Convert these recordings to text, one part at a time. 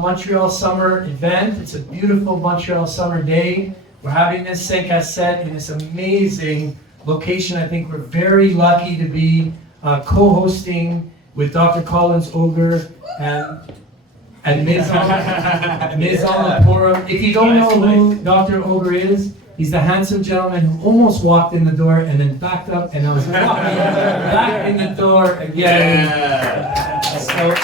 Montreal summer event. It's a beautiful Montreal summer day. We're having this 5 à 7 in this amazing location. I think we're very lucky to be co-hosting with Dr. Collins Ogre and Ms. Alapura. If you don't know who Dr. Ogre is, he's the handsome gentleman who almost walked in the door and then backed up and I was walking back in the door again. So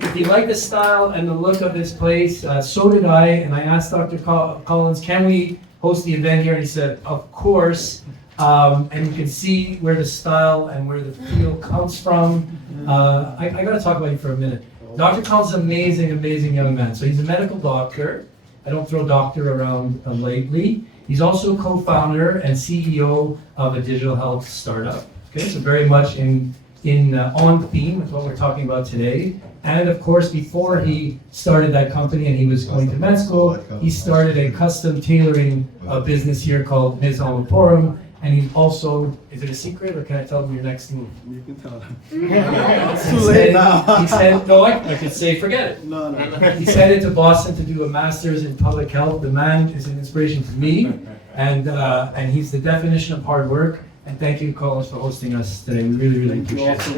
if you like the style and the look of this place, so did I. And I asked Dr. Collins, can we host the event here? And he said, of course. And you can see where the style and where the feel comes from. I got to talk about you for a minute. Dr. Collins is an amazing, amazing young man. So he's a medical doctor. I don't throw doctor around lately. He's also co-founder and CEO of a digital health startup. Okay, so very much on theme with what we're talking about today. And of course, before he started that company and he was going to med school, he started a custom tailoring business here called Ms. Alapura. And he also, is it a secret or can I tell them your next move? You can tell them. It's too late now. He said, no, I could say forget it. No. He's headed to Boston to do a master's in public health. The man is an inspiration to me, and he's the definition of hard work. And thank you, Collins, for hosting us today. We really, really appreciate it.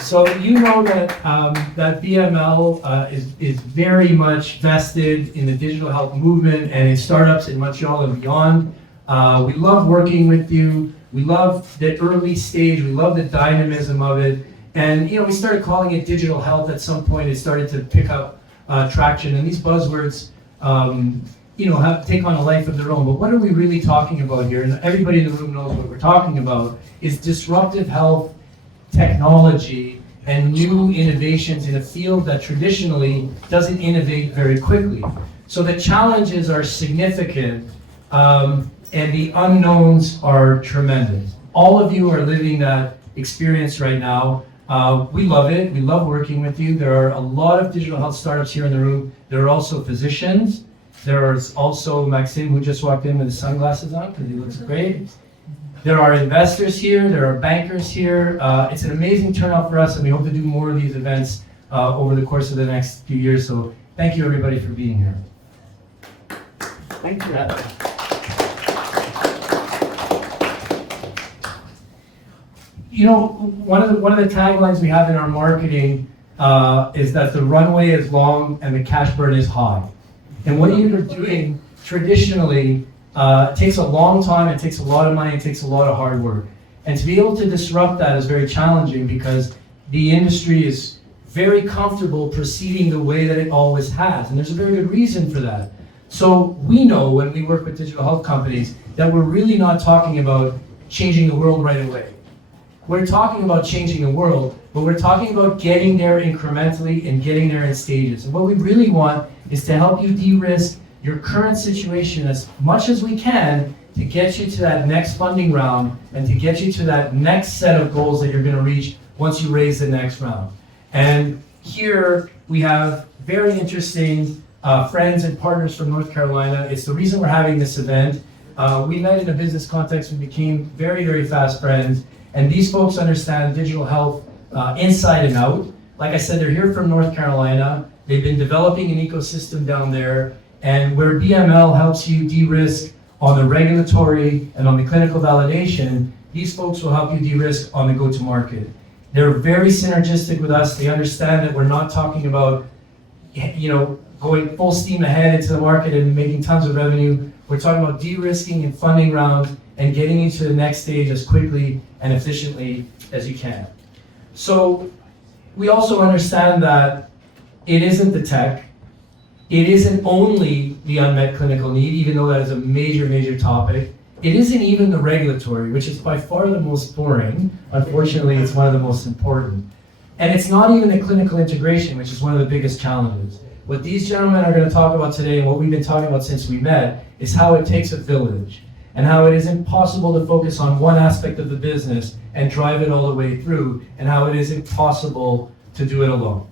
So you know that that BML is very much vested in the digital health movement and in startups in Montreal and beyond. We love working with you. We love the early stage. We love the dynamism of it. And we started calling it digital health at some point. It started to pick up traction. And these buzzwords, take on a life of their own. But what are we really talking about here? And everybody in the room knows what we're talking about. Is disruptive health technology and new innovations in a field that traditionally doesn't innovate very quickly. So the challenges are significant and the unknowns are tremendous. All of you are living that experience right now. We love it. We love working with you. There are a lot of digital health startups here in the room. There are also physicians. There's also Maxime, who just walked in with his sunglasses on because he looks great. There are investors here, there are bankers here. It's an amazing turnout for us, and we hope to do more of these events over the course of the next few years. So thank you, everybody, for being here. Thank you. One of the taglines we have in our marketing is that the runway is long and the cash burn is high. And what you're doing traditionally it takes a long time, it takes a lot of money, it takes a lot of hard work. And to be able to disrupt that is very challenging because the industry is very comfortable proceeding the way that it always has. And there's a very good reason for that. So we know when we work with digital health companies that we're really not talking about changing the world right away. We're talking about changing the world, but we're talking about getting there incrementally and getting there in stages. And what we really want is to help you de-risk your current situation as much as we can to get you to that next funding round and to get you to that next set of goals that you're going to reach once you raise the next round. And here we have very interesting friends and partners from North Carolina. It's the reason we're having this event. We met in a business context. We became very, very fast friends. And these folks understand digital health inside and out. Like I said, they're here from North Carolina. They've been developing an ecosystem down there. And where BML helps you de-risk on the regulatory and on the clinical validation, these folks will help you de-risk on the go-to-market. They're very synergistic with us. They understand that we're not talking about, going full steam ahead into the market and making tons of revenue. We're talking about de-risking and funding rounds and getting you to the next stage as quickly and efficiently as you can. So we also understand that it isn't the tech. It isn't only the unmet clinical need, even though that is a major, major topic. It isn't even the regulatory, which is by far the most boring. Unfortunately, it's one of the most important. And it's not even the clinical integration, which is one of the biggest challenges. What these gentlemen are going to talk about today, and what we've been talking about since we met, is how it takes a village, and how it is impossible to focus on one aspect of the business and drive it all the way through, and how it is impossible to do it alone.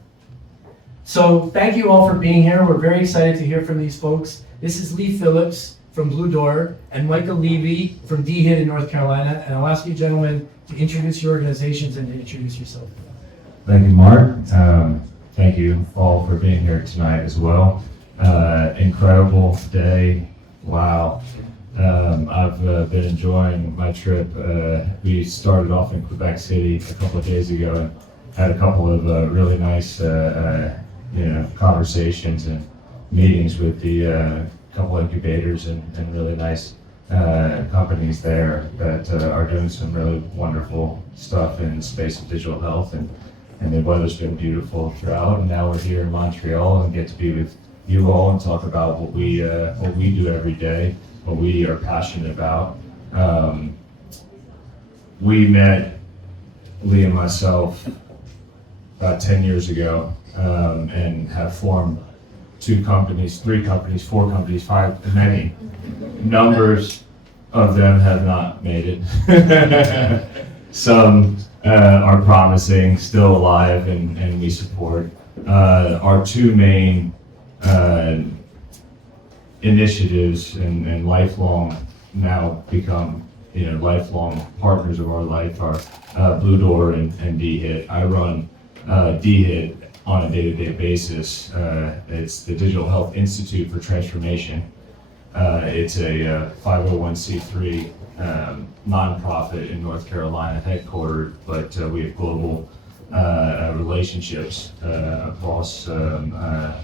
So thank you all for being here. We're very excited to hear from these folks. This is Lee Phillips from Bluedoor and Michael Levy from DHIT in North Carolina. And I'll ask you gentlemen to introduce your organizations and to introduce yourself. Thank you, Mark. thank you all for being here tonight as well. Incredible day. Wow. I've been enjoying my trip. We started off in Quebec City a couple of days ago and had a couple of really nice conversations and meetings with the couple incubators and really nice companies there that are doing some really wonderful stuff in the space of digital health, and the weather's been beautiful throughout, and now we're here in Montreal and get to be with you all and talk about what we do every day, what we are passionate about. We met, Lee and myself, about 10 years ago, and have formed 2 companies, 3 companies, 4 companies, 5, many. Numbers of them have not made it. Some are promising, still alive, and we support. Our 2 main initiatives and lifelong, now become lifelong partners of our life are Bluedoor and DHIT. I run DHIT on a day-to-day basis. It's the Digital Health Institute for Transformation. It's a 501c3 nonprofit in North Carolina headquartered, but we have global relationships across a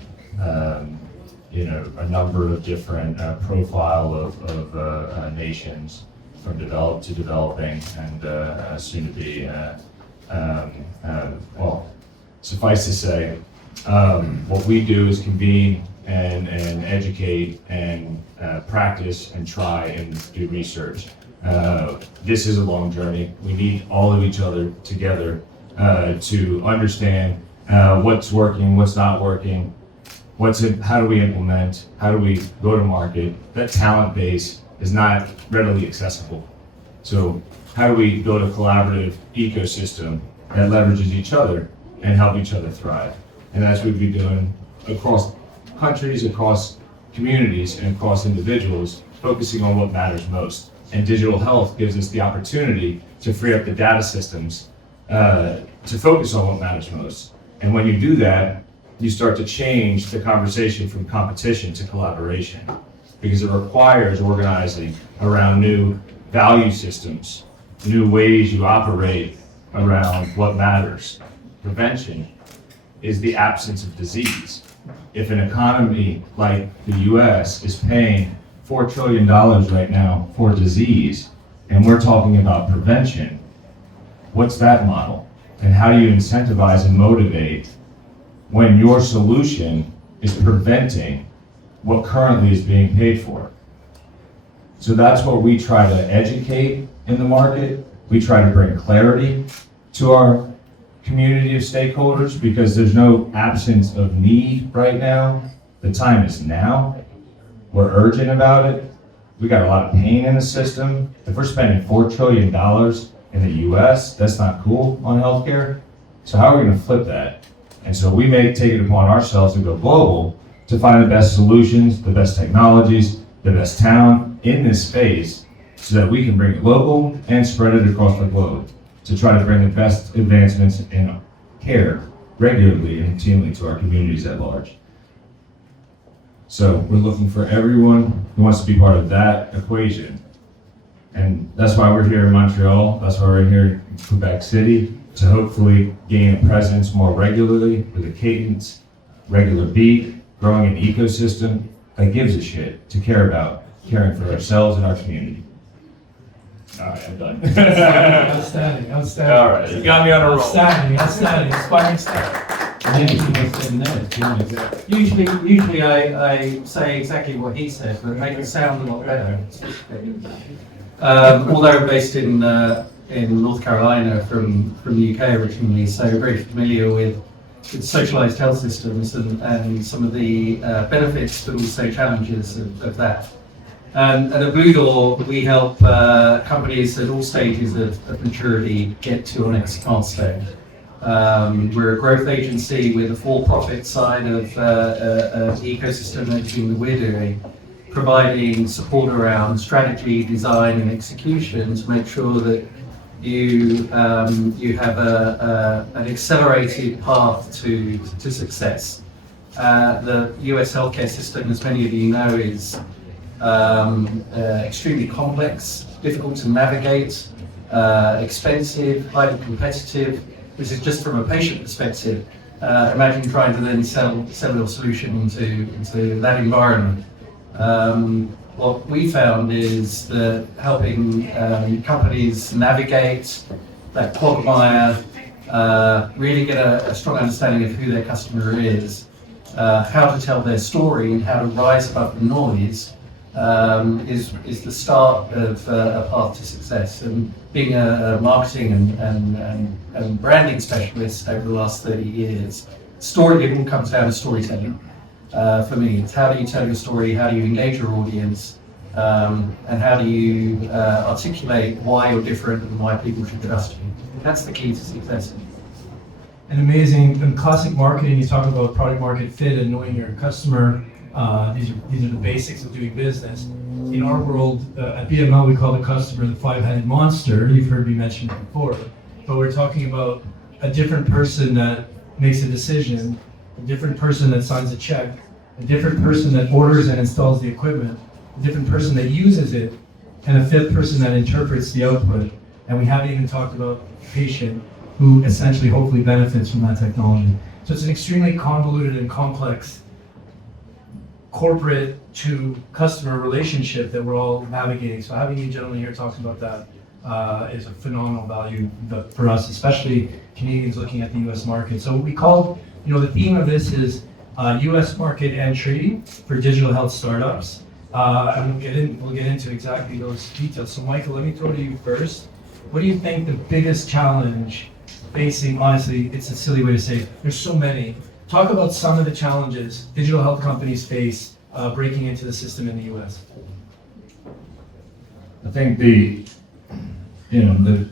number of different profile of nations, from developed to developing, and soon to be. Suffice to say, what we do is convene and educate and practice and try and do research. This is a long journey. We need all of each other together to understand what's working, what's not working, how do we implement, how do we go to market. That talent base is not readily accessible. So how do we build a collaborative ecosystem that leverages each other and help each other thrive? And that's what we've been doing across countries, across communities, and across individuals, focusing on what matters most. And digital health gives us the opportunity to free up the data systems to focus on what matters most. And when you do that, you start to change the conversation from competition to collaboration, because it requires organizing around new value systems, new ways you operate around what matters. Prevention is the absence of disease. If an economy like the US is paying $4 trillion right now for disease, and we're talking about prevention, what's that model? And how do you incentivize and motivate when your solution is preventing what currently is being paid for? So that's what we try to educate in the market. We try to bring clarity to our community of stakeholders, because there's no absence of need right now. The time is now. We're urgent about it. We got a lot of pain in the system. If we're spending $4 trillion in the US, that's not cool on healthcare. So how are we gonna flip that? And so we may take it upon ourselves to go global to find the best solutions, the best technologies, the best talent in this space, so that we can bring it local and spread it across the globe to try to bring the best advancements in care regularly and continually to our communities at large. So we're looking for everyone who wants to be part of that equation. And that's why we're here in Montreal, that's why we're here in Quebec City, to hopefully gain a presence more regularly with a cadence, regular beat, growing an ecosystem that gives a shit to care about, caring for ourselves and our community. All right, I'm done. Outstanding. All right, you got me on a roll. Outstanding, inspiring stuff. Usually I say exactly what he said, but make it sound a lot better. Although based in North Carolina from the UK originally, so very familiar with socialized health systems and some of the benefits but also challenges of that. And at Bluedoor, we help companies at all stages of maturity get to our next milestone. We're a growth agency with a for-profit side of the ecosystem and everything that we're doing, providing support around strategy, design, and execution to make sure that you have an accelerated path to success. The US healthcare system, as many of you know, is extremely complex, difficult to navigate, expensive, highly competitive. This is just from a patient perspective. Imagine trying to then sell your solution into that environment. What we found is that helping companies navigate that quagmire, really get a strong understanding of who their customer is, how to tell their story and how to rise above the noise is the start of a path to success. And being a marketing and branding specialist over the last 30 years, it all comes down to storytelling. For me, it's how do you tell your story, how do you engage your audience, and how do you articulate why you're different and why people should trust you. That's the key to success. And amazing, in classic marketing, you talk about product market fit and knowing your customer. These are the basics of doing business. In our world, at BML, we call the customer the five-headed monster. You've heard me mention it before. But we're talking about a different person that makes a decision, a different person that signs a check, a different person that orders and installs the equipment, a different person that uses it, and a fifth person that interprets the output. And we haven't even talked about the patient who essentially hopefully benefits from that technology. So it's an extremely convoluted and complex corporate to customer relationship that we're all navigating. So having you gentlemen here talking about that is a phenomenal value for us, especially Canadians looking at the US market. So what we called, the theme of this is US market entry for digital health startups. And we'll get into exactly those details. So Michael, let me throw to you first. What do you think the biggest challenge facing, honestly, it's a silly way to say it, there's so many. Talk about some of the challenges digital health companies face breaking into the system in the US. I think the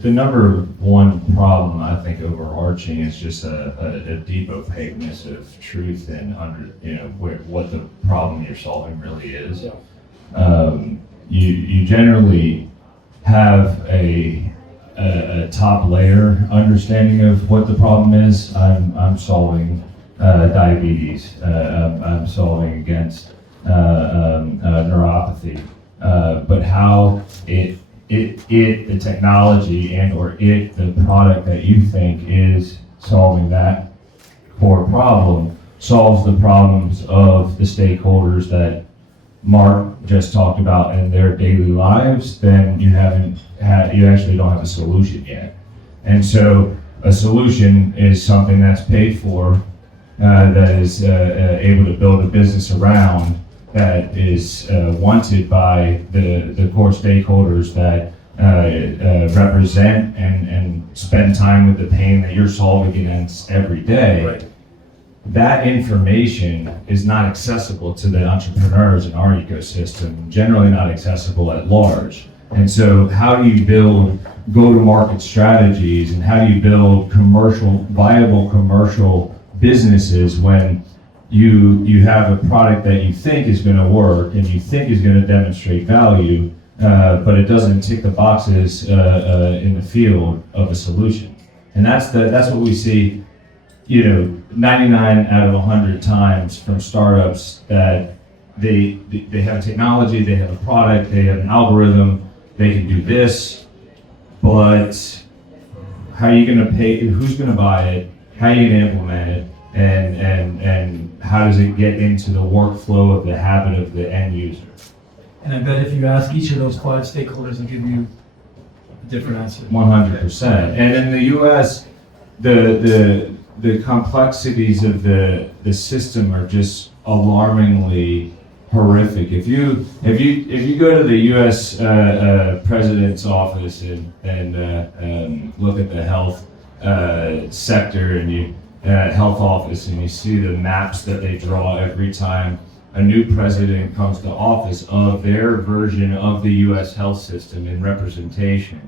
number one problem, I think, overarching is just a deep opaqueness of truth and what the problem you're solving really is. You generally have a top layer understanding of what the problem is. I'm solving diabetes. I'm solving against neuropathy. But how the technology or the product that you think is solving that core problem solves the problems of the stakeholders that Mark just talked about in their daily lives, then you actually don't have a solution yet. And so a solution is something that's paid for, that is able to build a business around, that is wanted by the core stakeholders that represent and spend time with the pain that you're solving against every day. Right. That information is not accessible to the entrepreneurs in our ecosystem, generally not accessible at large. And so how do you build go-to-market strategies, and how do you build viable commercial businesses when you have a product that you think is going to work and you think is going to demonstrate value, but it doesn't tick the boxes in the field of a solution? And that's what we see, 99 out of 100 times from startups, that they have a technology, they have a product, they have an algorithm, they can do this, but how are you going to pay? Who's going to buy it? How are you going to implement it? And how does it get into the workflow of the habit of the end user? And I bet if you ask each of those five stakeholders, they'll give you a different answer. 100%. And in the U.S., the complexities of the system are just alarmingly horrific. If you go to the U.S. President's office and look at the health sector and health office, and you see the maps that they draw every time a new president comes to office of their version of the U.S. health system in representation,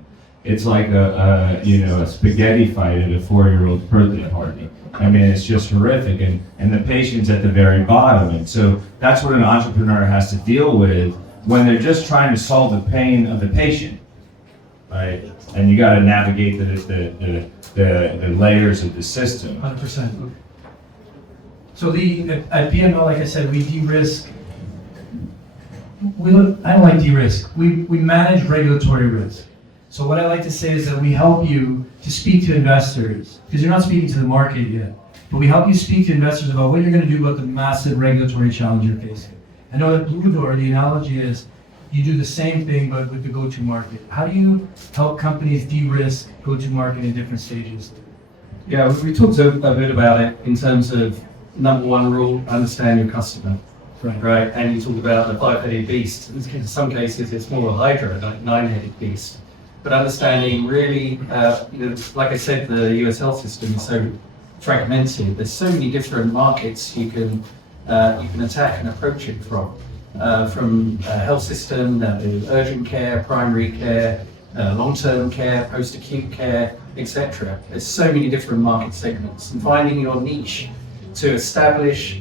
it's like a spaghetti fight at a 4-year-old's birthday party. I mean, it's just horrific, and the patient's at the very bottom. And so that's what an entrepreneur has to deal with when they're just trying to solve the pain of the patient. right? And you got to navigate the layers of the system. 100%. So at BML, like I said, we de-risk. I don't like de-risk. We manage regulatory risk. So what I like to say is that we help you to speak to investors, because you're not speaking to the market yet, but we help you speak to investors about what you're going to do about the massive regulatory challenge you're facing. I know that Bluedoor, the analogy is you do the same thing but with the go-to-market. How do you help companies de-risk go-to-market in different stages? Yeah, we talked a bit about it in terms of number one rule: understand your customer. Right, and you talk about the five-headed beast. In some cases, it's more a hydra, like nine-headed beast. But understanding really, like I said, the US health system is so fragmented. There's so many different markets you can attack and approach it from health system, urgent care, primary care, long-term care, post-acute care, etc. There's so many different market segments, and finding your niche to establish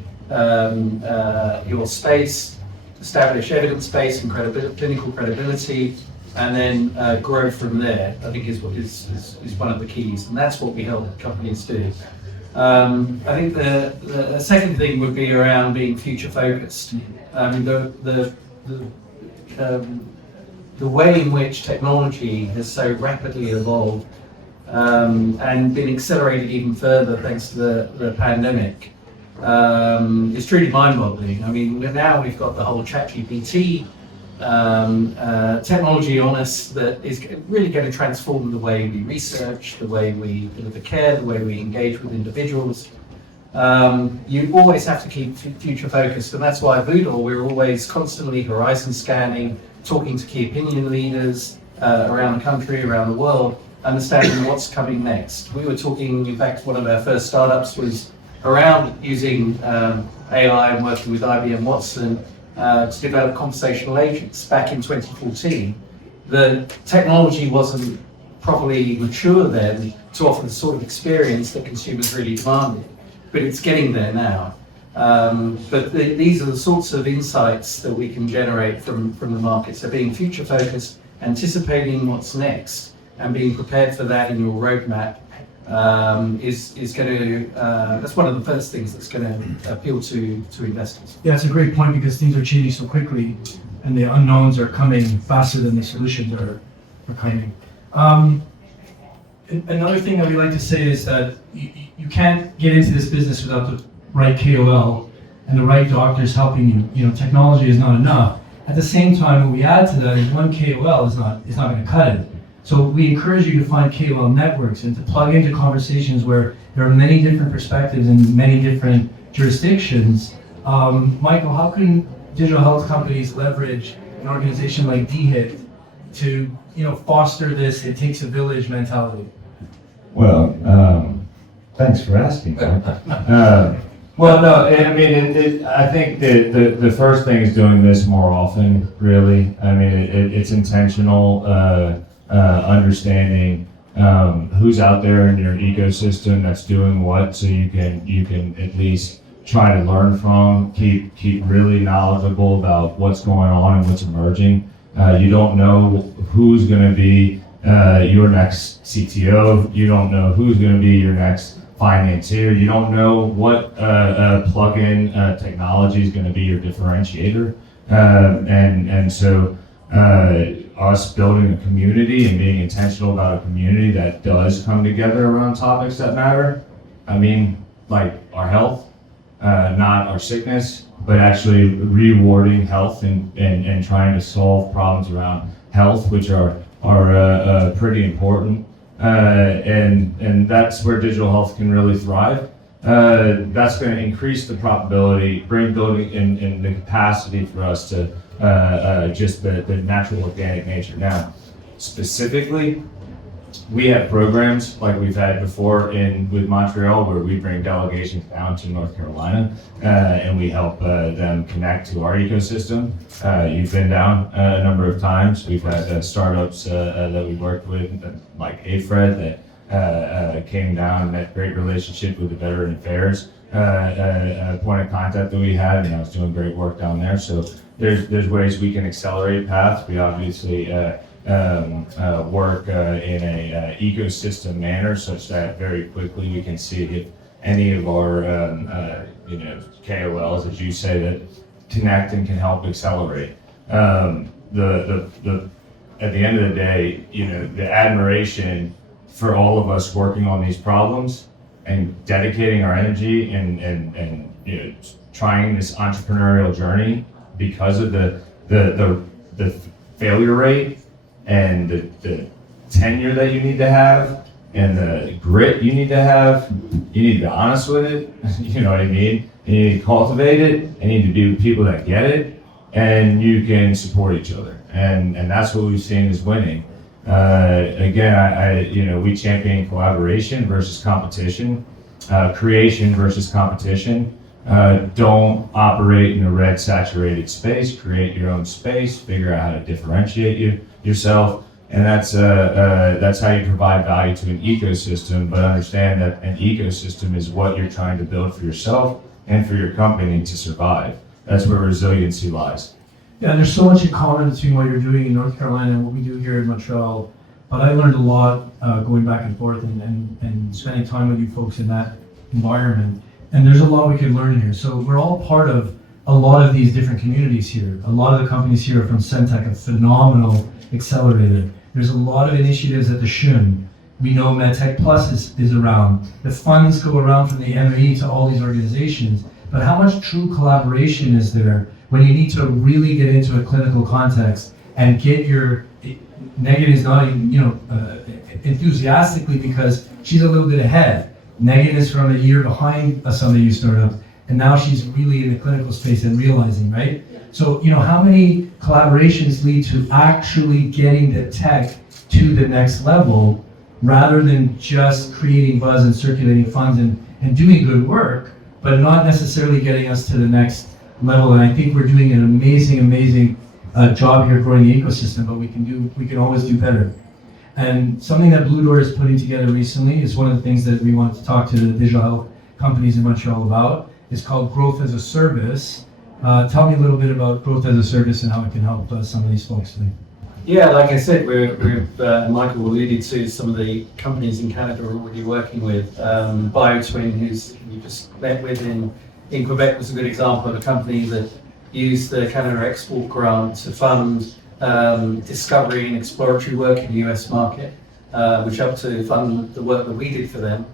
your space, establish evidence base and clinical credibility, and then grow from there, I think is one of the keys, and that's what we help companies do. I think the second thing would be around being future focused. The way in which technology has so rapidly evolved and been accelerated even further thanks to the pandemic. It's truly mind-boggling. I mean, now we've got the whole ChatGPT technology on us that is really going to transform the way we research, the way we deliver care, the way we engage with individuals. You always have to keep future focused, and that's why at Bluedoor we're always constantly horizon scanning, talking to key opinion leaders around the country, around the world, understanding what's coming next. We were talking, in fact, one of our first startups was around using AI and working with IBM Watson to develop conversational agents back in 2014. The technology wasn't properly mature then to offer the sort of experience that consumers really demanded, but it's getting there now. But these are the sorts of insights that we can generate from the market. So being future focused, anticipating what's next, and being prepared for that in your roadmap is going to, that's one of the first things that's going to appeal to investors. Yeah, it's a great point because things are changing so quickly and the unknowns are coming faster than the solutions are coming. Another thing that we like to say is that you can't get into this business without the right KOL and the right doctors helping you. You know, technology is not enough. At the same time, what we add to that is one KOL is not going to cut it. So we encourage you to find KOL networks and to plug into conversations where there are many different perspectives in many different jurisdictions. Michael, how can digital health companies leverage an organization like DHIT to foster this "it takes a village" mentality? Well, thanks for asking. Well, no, I mean, I think the first thing is doing this more often, really. I mean, it's intentional, understanding who's out there in your ecosystem that's doing what, so you can at least try to learn from, keep really knowledgeable about what's going on and what's emerging. You don't know who's going to be your next CTO. You don't know who's going to be your next financier. You don't know what plug-in technology is going to be your differentiator. And so us building a community and being intentional about a community that does come together around topics that matter. I mean, like our health, not our sickness, but actually rewarding health and trying to solve problems around health, which are pretty important. And that's where digital health can really thrive. That's going to increase the probability, building in the capacity for us to just the natural organic nature. Now, specifically, we have programs like we've had before with Montreal, where we bring delegations down to North Carolina and we help them connect to our ecosystem. You've been down a number of times. We've had startups that we worked with, like AFRED, that came down and had great relationship with the Veteran Affairs point of contact that we had, and I was doing great work down there. So there's ways we can accelerate paths. We obviously work in a ecosystem manner, such that very quickly we can see if any of our KOLs, as you say, that connect and can help accelerate. At the end of the day, the admiration for all of us working on these problems and dedicating our energy and trying this entrepreneurial journey because of the failure rate and the tenure that you need to have and the grit you need to have. You need to be honest with it. You know what I mean? You need to cultivate it. You need to be with people that get it, and you can support each other. And that's what we've seen is winning. Again, we champion collaboration versus competition, creation versus competition. Don't operate in a red saturated space. Create your own space. Figure out how to differentiate yourself, and that's how you provide value to an ecosystem. But understand that an ecosystem is what you're trying to build for yourself and for your company to survive. That's where resiliency lies. Yeah, and there's so much in common between what you're doing in North Carolina and what we do here in Montreal. But I learned a lot going back and forth and spending time with you folks in that environment. And there's a lot we can learn here. So we're all part of a lot of these different communities here. A lot of the companies here from Centech, a phenomenal accelerator. There's a lot of initiatives at the SHUN. We know MedTech Plus is around. The funds go around from the ME to all these organizations. But how much true collaboration is there when you need to really get into a clinical context and get your, Megan is nodding, enthusiastically because she's a little bit ahead. Megan is from a year behind some of you startups, and now she's really in the clinical space and realizing, right? So, how many collaborations lead to actually getting the tech to the next level rather than just creating buzz and circulating funds and doing good work, but not necessarily getting us to the next level. And I think we're doing an amazing job here growing the ecosystem, but we can always do better. And something that Bluedoor is putting together recently is one of the things that we wanted to talk to the digital health companies in Montreal about. It's called Growth as a Service. Tell me a little bit about Growth as a Service and how it can help some of these folks today. Yeah, like I said, Michael alluded to some of the companies in Canada we're already working with. BioTwin, who's you just met with in Quebec, was a good example of a company that used the Canada Export Grant to fund discovery and exploratory work in the US market, which helped to fund the work that we did for them.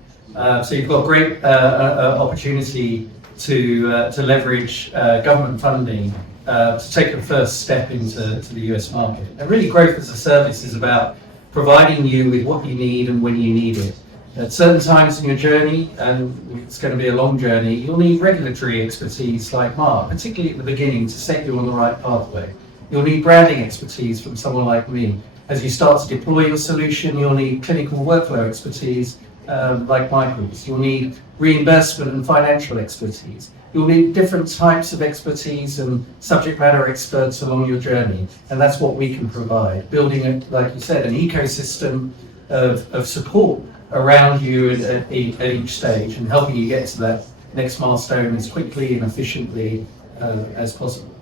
So you've got great opportunity to leverage government funding to take a first step into the US market. And really, growth as a service is about providing you with what you need and when you need it. At certain times in your journey, and it's going to be a long journey, you'll need regulatory expertise like Mark, particularly at the beginning, to set you on the right pathway. You'll need branding expertise from someone like me. As you start to deploy your solution, you'll need clinical workflow expertise like Michael's. You'll need reimbursement and financial expertise. You'll need different types of expertise and subject matter experts along your journey. And that's what we can provide, building, like you said, an ecosystem of support around you at each stage and helping you get to that next milestone as quickly and efficiently as possible.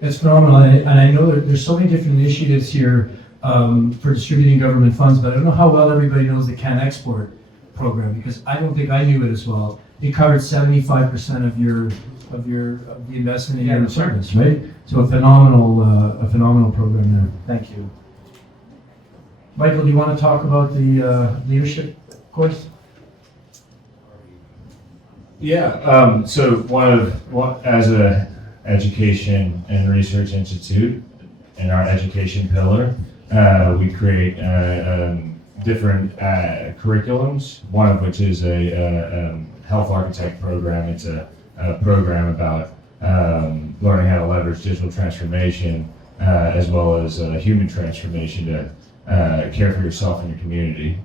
It's phenomenal, and I know that there's so many different initiatives here for distributing government funds, but I don't know how well everybody knows the Can Export program, because I don't think I knew it as well. It covered 75% of the investment in your service, right? So a phenomenal program there. Thank you. Michael, do you want to talk about the leadership course? Yeah. So as a education and research institute in our education pillar, we create different curriculums, one of which is a health architect program. It's a program about learning how to leverage digital transformation as well as human transformation to care for yourself and your community.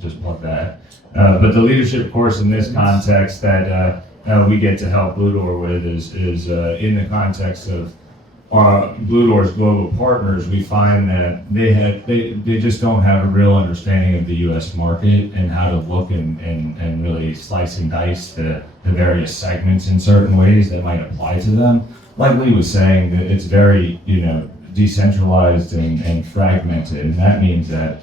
Just plug that. But the leadership course in this context that we get to help Bluedoor with is in the context of Bluedoor's global partners. We find that they just don't have a real understanding of the U.S. market and how to look and really slice and dice the various segments in certain ways that might apply to them. Like Lee was saying, that it's very decentralized and fragmented, and that means that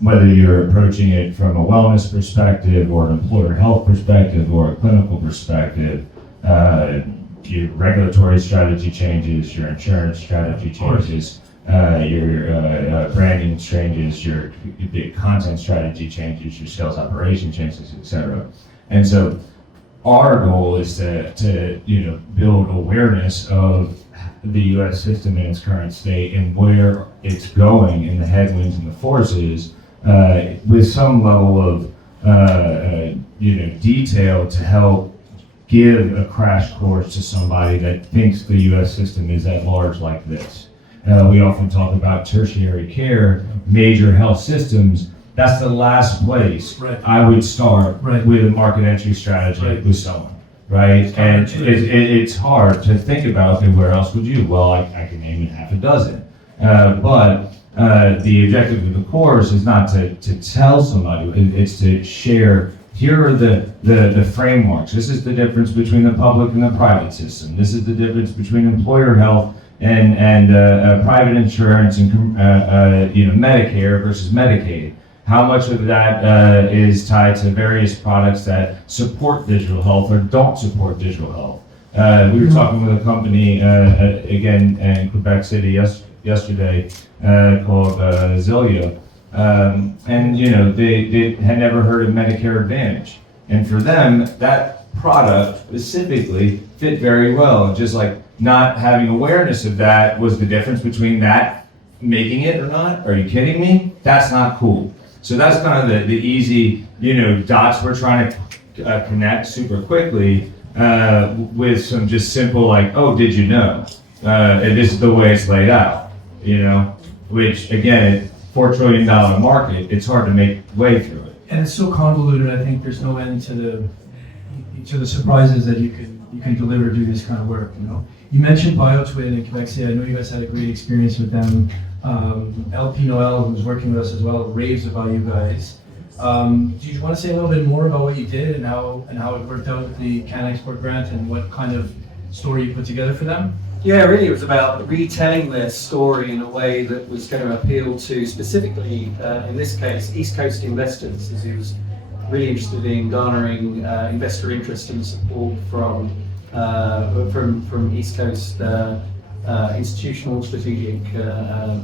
whether you're approaching it from a wellness perspective or an employer health perspective or a clinical perspective, your regulatory strategy changes, your insurance strategy changes, your branding changes, your content strategy changes, your sales operation changes, etc. And so our goal is to build awareness of the U.S. system in its current state and where it's going and the headwinds and the forces with some level of detail to help give a crash course to somebody that thinks the U.S. system is at large like this. We often talk about tertiary care, major health systems. That's the last place I would start with a market entry strategy with someone, right? And it's hard to think about, okay, where else would you? Well, I can name it half a dozen. But the objective of the course is not to tell somebody, it's to share, here are the frameworks. This is the difference between the public and the private system. This is the difference between employer health and private insurance and Medicare versus Medicaid. How much of that is tied to various products that support digital health or don't support digital health? We were talking with a company again in Quebec City yesterday called Zillia, and they had never heard of Medicare Advantage, and for them that product specifically fit very well. Just like not having awareness of that was the difference between that making it or not. Are you kidding me? That's not cool. So that's kind of the easy, dots we're trying to connect super quickly with some just simple like, oh, did you know? And this is the way it's laid out, which again, $4 trillion market, it's hard to make way through it. And it's so convoluted. I think there's no end to the surprises that you can deliver doing this kind of work. You mentioned BioTwin in Quebec City. I know you guys had a great experience with them. LP Noel, who's working with us as well, raves about you guys. Do you want to say a little bit more about what you did and how it worked out with the Can Export grant and what kind of story you put together for them? Yeah, really, it was about retelling their story in a way that was going to appeal to specifically, in this case, East Coast investors, as he was really interested in garnering investor interest and support from East Coast institutional strategic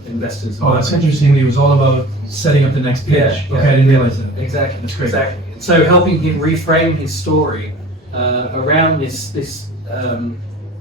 investors. Oh, that's interesting. It was all about setting up the next pitch. Yeah, okay, I didn't realize that. Exactly. That's great. Exactly. And so helping him reframe his story around this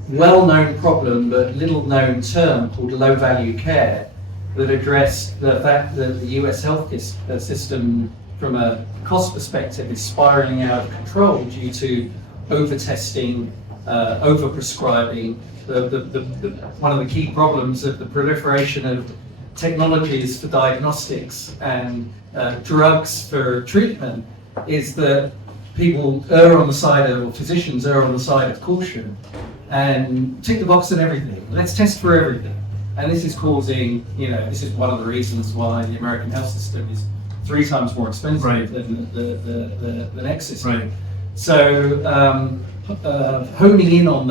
well-known problem but little-known term called low-value care that addressed the fact that the US healthcare system, from a cost perspective, is spiraling out of control due to over-testing, over-prescribing. One of the key problems of the proliferation of technologies for diagnostics and drugs for treatment is that people err on the side of, or physicians err on the side of caution and tick the box on everything. Let's test for everything. And this is causing, this is one of the reasons why the American health system is 3 times more expensive than the next system. Right. So honing in on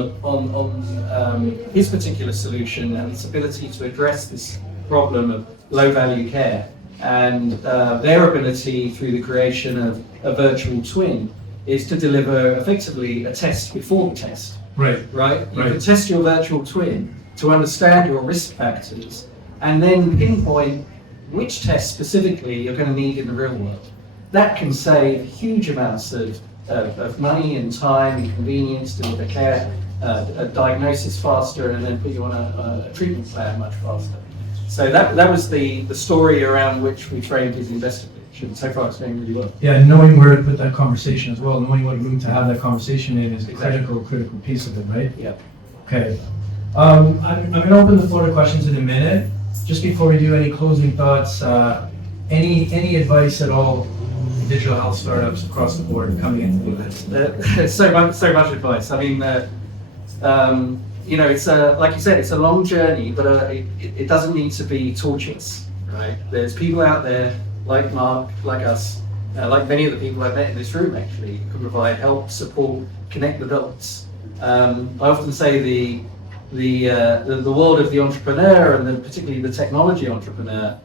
his particular solution and its ability to address this problem of low value care and their ability through the creation of a virtual twin is to deliver effectively a test before the test. Right. You can test your virtual twin to understand your risk factors and then pinpoint which tests specifically you're going to need in the real world. That can save huge amounts of money and time and convenience, deliver care, a diagnosis faster, and then put you on a treatment plan much faster. So that was the story around which we framed his investor pitch, and so far it's going really well. Yeah, knowing where to put that conversation as well, knowing what room to have that conversation in is a critical piece of it, right? Yeah. Okay. I'm going to open the floor to questions in a minute. Just before we do, any closing thoughts, any advice at all for digital health startups across the board coming into this? So much advice. I mean, it's like you said, it's a long journey, but it doesn't need to be torturous, right? There's people out there like Mark, like us, like many of the people I've met in this room actually, who can provide help, support, connect the dots. I often say the world of the entrepreneur and particularly the technology entrepreneur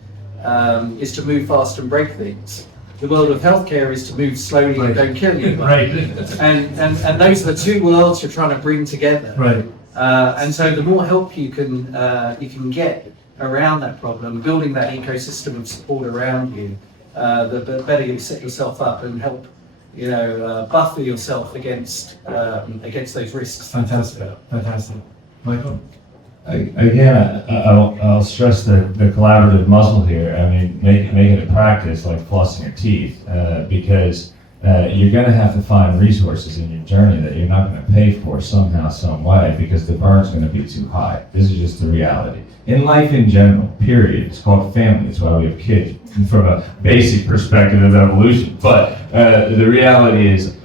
is to move fast and break things. The world of healthcare is to move slowly and don't kill you. Right. And those are the two worlds you're trying to bring together. Right. And so the more help you can get around that problem, building that ecosystem of support around you, the better you set yourself up and help, buffer yourself against those risks. Fantastic. Fantastic. Michael? Again, I'll stress the collaborative muscle here. I mean, make it a practice like flossing your teeth, because you're going to have to find resources in your journey that you're not going to pay for somehow, some way, because the burn's going to be too high. This is just the reality. In life in general, period. It's called family. That's why we have kids, from a basic perspective of evolution. But the reality is,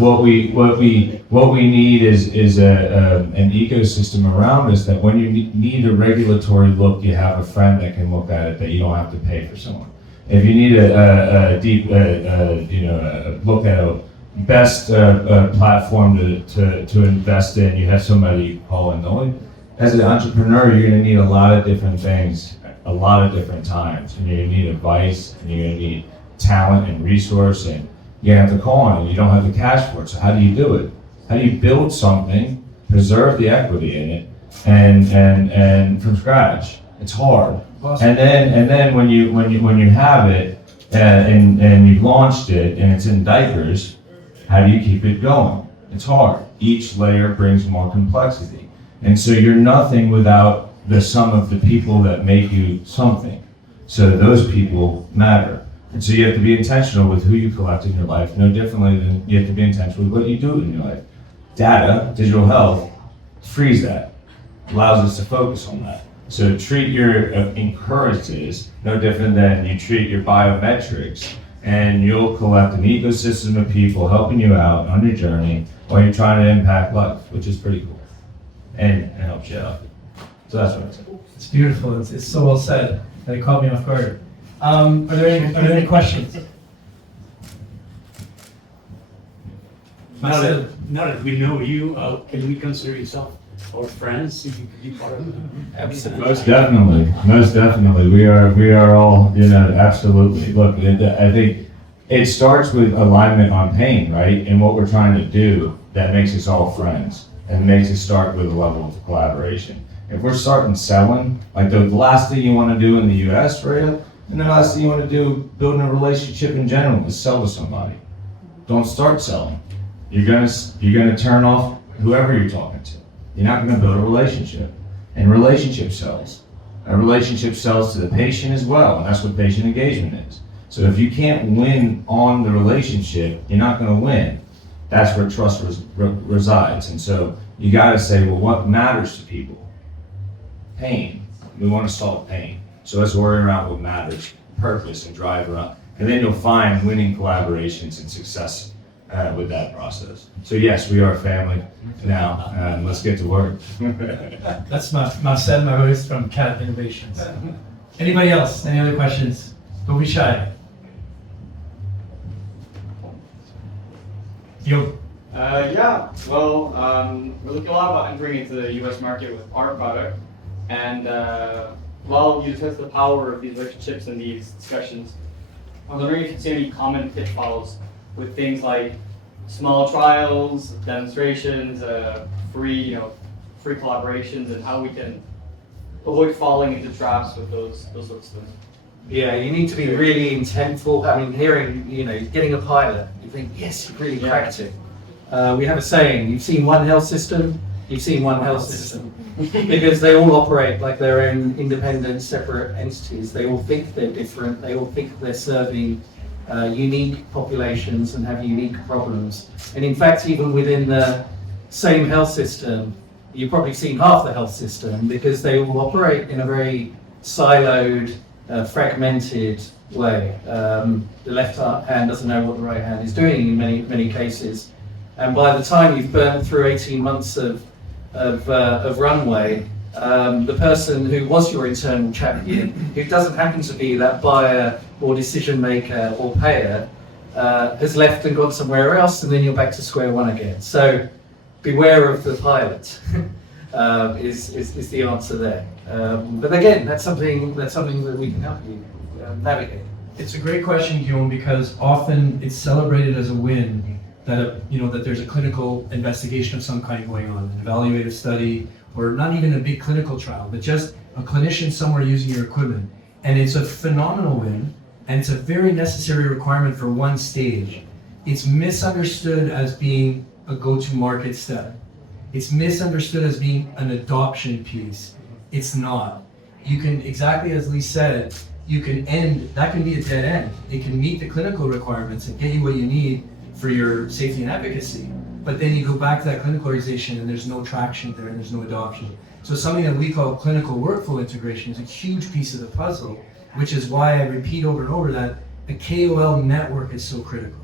what we need is an ecosystem around us that when you need a regulatory look, you have a friend that can look at it, that you don't have to pay for someone. If you need a deep, look at a best platform to invest in, you have somebody you call in. As an entrepreneur, you're going to need a lot of different things, a lot of different times, and you're going to need advice, and you're going to need talent and resource, and you have to call on it. You don't have the cash for it. So how do you do it? How do you build something, preserve the equity in it, and from scratch? It's hard. Awesome. And then when you have it and you've launched it and it's in diapers, how do you keep it going? It's hard. Each layer brings more complexity, and so you're nothing without the sum of the people that make you something. So those people matter. And so you have to be intentional with who you collect in your life, no differently than you have to be intentional with what you do in your life. Data, digital health, frees that, allows us to focus on that. So treat your incurrences no different than you treat your biometrics, and you'll collect an ecosystem of people helping you out on your journey while you're trying to impact life, which is pretty cool, and helps you out. So that's what I said. It's beautiful. It's so well said. That it caught me off guard. Are there any questions? Now that we know you, can we consider yourself our friends? If you could be part of it? Absolutely. Most definitely. We are all, absolutely. Look, I think it starts with alignment on pain, right? And what we're trying to do that makes us all friends and makes us start with a level of collaboration. If we're starting selling, like the last thing you want to do in the US, Rhea, and the last thing you want to do building a relationship in general is sell to somebody. Don't start selling. You're gonna turn off whoever you're talking to. You're not gonna build a relationship. And relationship sells. A relationship sells to the patient as well, and that's what patient engagement is. So if you can't win on the relationship, you're not gonna win. That's where trust resides. And so you gotta say, well, what matters to people? Pain. We wanna solve pain. So let's worry around what matters, purpose, and drive around. And then you'll find winning collaborations and success with that process. So yes, we are a family now, and let's get to work. That's Marcel Marois from CAT Innovations. Anybody else? Any other questions? Don't be shy. Yo. We're looking a lot about entering into the US market with our product, and while you discuss the power of these relationships and these discussions, I was wondering if you see any common pitfalls with things like small trials, demonstrations, free collaborations, and how we can avoid falling into traps with those sorts of things. Yeah, you need to be really intentful. I mean, getting a pilot, you think, yes, you've really cracked it. We have a saying, you've seen one health system, you've seen one health system. Because they all operate like their own independent, separate entities. They all think they're different. They all think they're serving unique populations and have unique problems. And in fact, even within the same health system, you've probably seen half the health system because they all operate in a very siloed, fragmented way. The left hand doesn't know what the right hand is doing in many cases. And by the time you've burned through 18 months of runway, the person who was your internal champion, who doesn't happen to be that buyer or decision maker or payer, has left and gone somewhere else, and then you're back to square one again. So beware of the pilot. is the answer there. But again, that's something that we can help you navigate. It's a great question, Guillaume, because often it's celebrated as a win that that there's a clinical investigation of some kind going on, an evaluative study, or not even a big clinical trial, but just a clinician somewhere using your equipment. And it's a phenomenal win, and it's a very necessary requirement for one stage. It's misunderstood as being a go-to-market step. It's misunderstood as being an adoption piece. It's not. You can, exactly as Lee said, that can be a dead end. It can meet the clinical requirements and get you what you need for your safety and efficacy. But then you go back to that clinicalization and there's no traction there and there's no adoption. So something that we call clinical workflow integration is a huge piece of the puzzle, which is why I repeat over and over that a KOL network is so critical.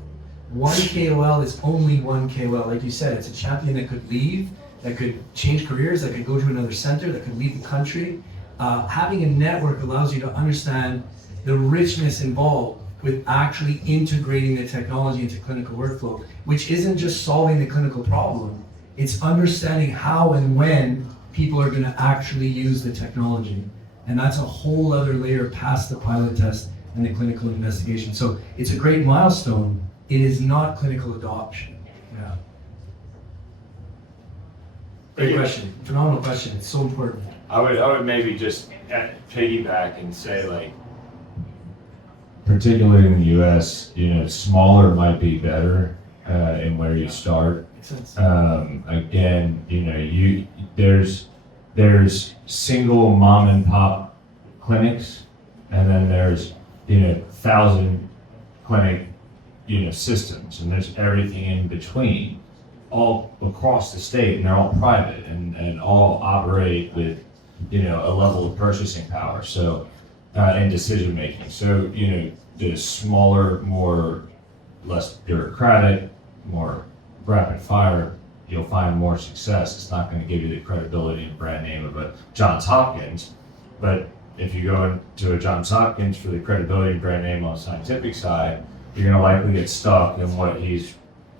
One KOL is only one KOL. Like you said, it's a champion that could leave, that could change careers, that could go to another center, that could leave the country. Having a network allows you to understand the richness involved with actually integrating the technology into clinical workflow, which isn't just solving the clinical problem, it's understanding how and when people are going to actually use the technology. And that's a whole other layer past the pilot test and the clinical investigation. So it's a great milestone. It is not clinical adoption. Yeah. Great question. Phenomenal question. It's so important. I would maybe just piggyback and say, like, Particularly in the U.S., smaller might be better in where you start. Makes sense. Again, there's single mom and pop clinics, and then there's 1,000 clinic systems, and there's everything in between, all across the state, and they're all private and all operate with a level of purchasing power. So and decision making. So the smaller, less bureaucratic, more rapid fire, you'll find more success. It's not going to give you the credibility and brand name of a Johns Hopkins, but if you go into a Johns Hopkins for the credibility and brand name on the scientific side, you're going to likely get stuck in what he's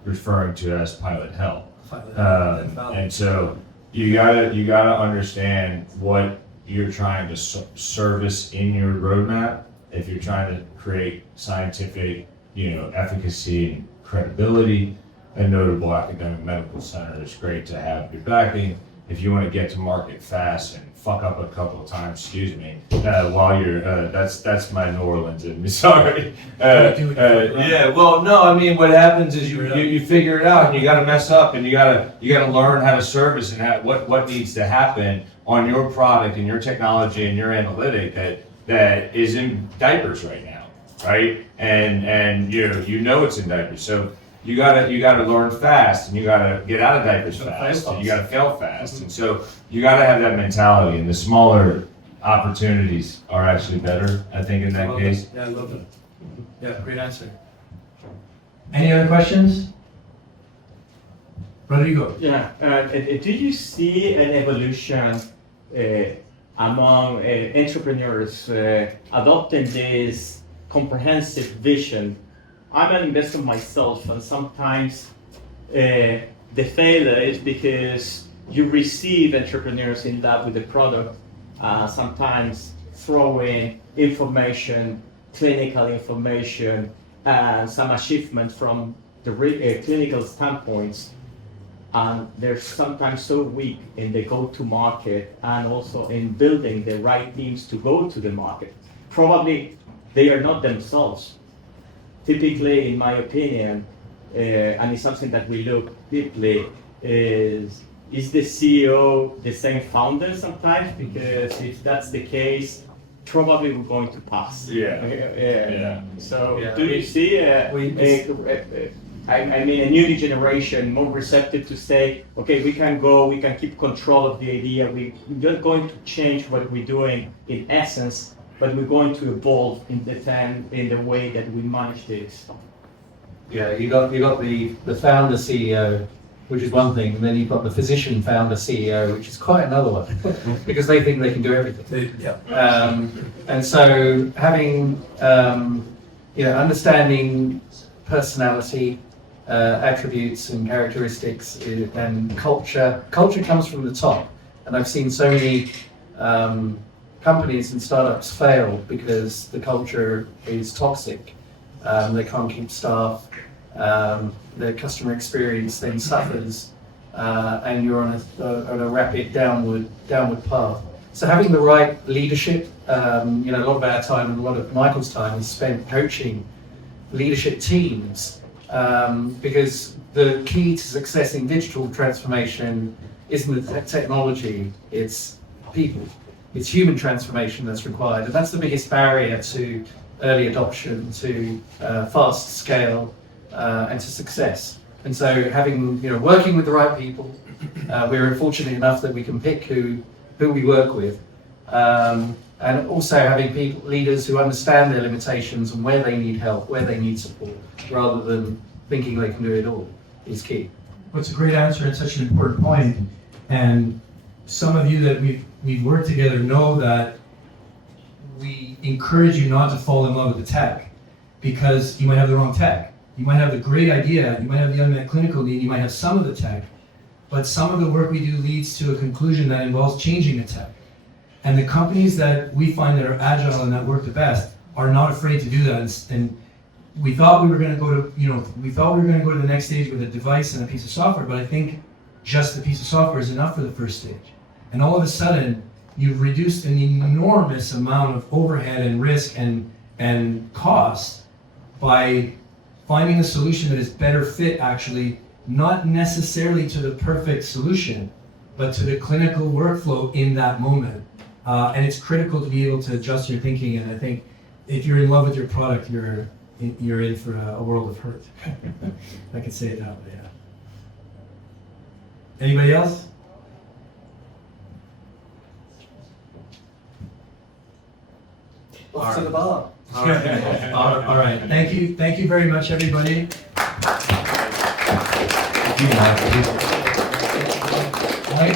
referring to as pilot hell. And so you gotta understand what you're trying to service in your roadmap. If you're trying to create scientific, efficacy and credibility, a notable academic medical center is great to have your backing. If you want to get to market fast and fuck up a couple of times, while you're, that's my New Orleans in me, sorry. Yeah, well, no, I mean, what happens is you figure it out and you gotta mess up and you gotta learn how to service and what needs to happen on your product and your technology and your analytic that is in diapers right now, right? And it's in diapers. So you gotta learn fast, and you gotta get out of diapers fast, and you gotta fail fast. Mm-hmm. And so you gotta have that mentality, and the smaller opportunities are actually better, I think, in that case. Yeah, I love it. Yeah, great answer. Any other questions? Rodrigo. Yeah, do you see an evolution among entrepreneurs adopting this comprehensive vision? I'm an investor myself, and sometimes the failure is because you receive entrepreneurs in that with the product, sometimes throwing information, clinical information, and some achievement from the clinical standpoints, and they're sometimes so weak in the go-to-market and also in building the right teams to go to the market. Probably they are not themselves. Typically, in my opinion, and it's something that we look deeply, is the CEO the same founder sometimes? Because if that's the case, probably we're going to pass. Yeah. So Yeah. do you see a new generation more receptive to say, okay, we can keep control of the idea, we're not going to change what we're doing in essence, but we're going to evolve in the way that we manage this. Yeah, you got the founder CEO, which is one thing, and then you've got the physician founder CEO, which is quite another one, because they think they can do everything. And so having understanding personality, attributes and characteristics and culture. Culture comes from the top. And I've seen so many companies and startups fail because the culture is toxic. They can't keep staff. The customer experience then suffers, and you're on a rapid downward path. So having the right leadership, a lot of our time and a lot of Michael's time is spent coaching leadership teams, because the key to success in digital transformation isn't the technology, it's people. It's human transformation that's required, and that's the biggest barrier to early adoption, to fast scale, and to success. And so working with the right people, we're fortunate enough that we can pick who we work with, and also having leaders who understand their limitations and where they need help, where they need support, rather than thinking they can do it all, is key. Well, it's a great answer and such an important point. And some of you that we've worked together know that we encourage you not to fall in love with the tech, because you might have the wrong tech. You might have the great idea, you might have the unmet clinical need, you might have some of the tech, but some of the work we do leads to a conclusion that involves changing the tech. And the companies that we find that are agile and that work the best are not afraid to do that. And we thought we were going to go to, the next stage with a device and a piece of software, but I think just the piece of software is enough for the first stage. And all of a sudden, you've reduced an enormous amount of overhead and risk and cost by finding a solution that is better fit, actually, not necessarily to the perfect solution, but to the clinical workflow in that moment. And it's critical to be able to adjust your thinking. And I think if you're in love with your product, you're in for a world of hurt. I could say it that way. Yeah. Anybody else? Off to the bar. All right. Thank you very much, everybody.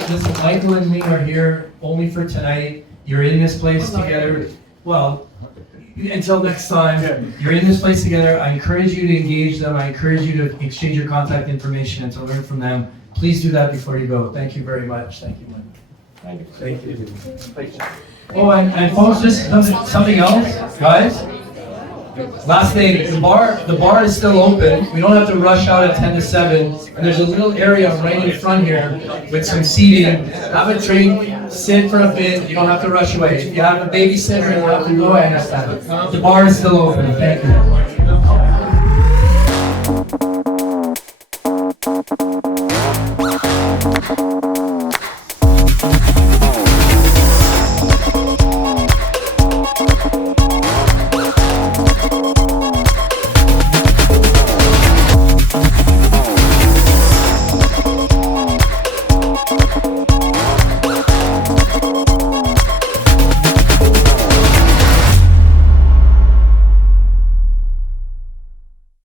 Listen, Michael and me are here only for tonight. You're in this place together. Well, until next time, you're in this place together. I encourage you to engage them. I encourage you to exchange your contact information and to learn from them. Please do that before you go. Thank you very much. Thank you, Mike. Thank you. Oh, and folks, just something else, guys. Last thing, the bar is still open. We don't have to rush out at 10 to 7. And there's a little area right in front here with some seating. Have a drink, sit for a bit. You don't have to rush away. If you have a babysitter and you have to go, I understand. The bar is still open. Thank you.